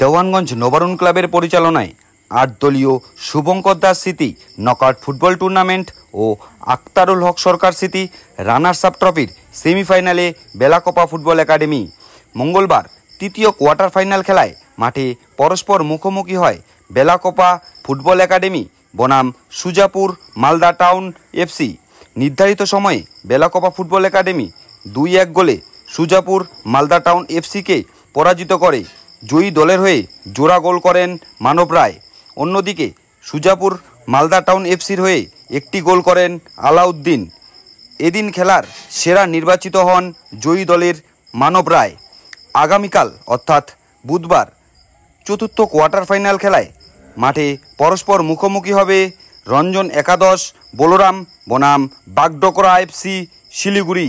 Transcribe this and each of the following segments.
দেওয়ানগঞ্জ নবারুণ ক্লাবের পরিচালনায় 8 দলীয় শুভঙ্কর দাস স্মৃতি নকআউট ফুটবল টুর্নামেন্ট ও আক্তারুল হক সরকার স্মৃতি রানার্স আপ ট্রফির সেমিফাইনালে বেলাকোপা ফুটবল একাডেমি মঙ্গলবার তৃতীয় কোয়ার্টার ফাইনাল খেলায় মাঠে পরস্পর মুখোমুখি হয় বেলাকোপা ফুটবল একাডেমি বনাম সুজাপুর মালদা টাউন এফসি। নির্ধারিত সময়ে বেলাকোপা ফুটবল একাডেমি 2-1 গোলে সুজাপুর মালদা টাউন এফসিকে পরাজিত করে। জয়ী দলের হয়ে জোড়া গোল করেন মানব রায়। অন্যদিকে সুজাপুর মালদা টাউন এফসির হয়ে একটি গোল করেন আলাউদ্দিন। এদিন খেলার সেরা নির্বাচিত হন জয়ী দলের মানব রায়। আগামীকাল অর্থাৎ বুধবার চতুর্থ কোয়ার্টার ফাইনাল খেলায় মাঠে পরস্পর মুখোমুখি হবে রঞ্জন একাদশ বলরাম বনাম Bagdogra FC Siliguri.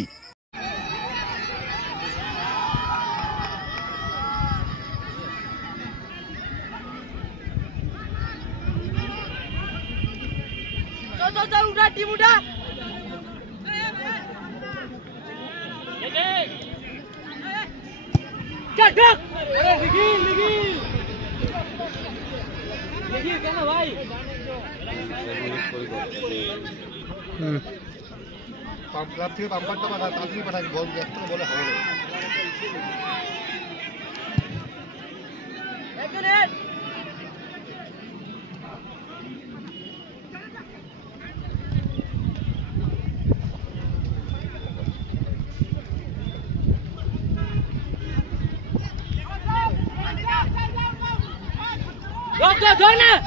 Go, go, go now!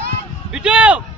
Bitu!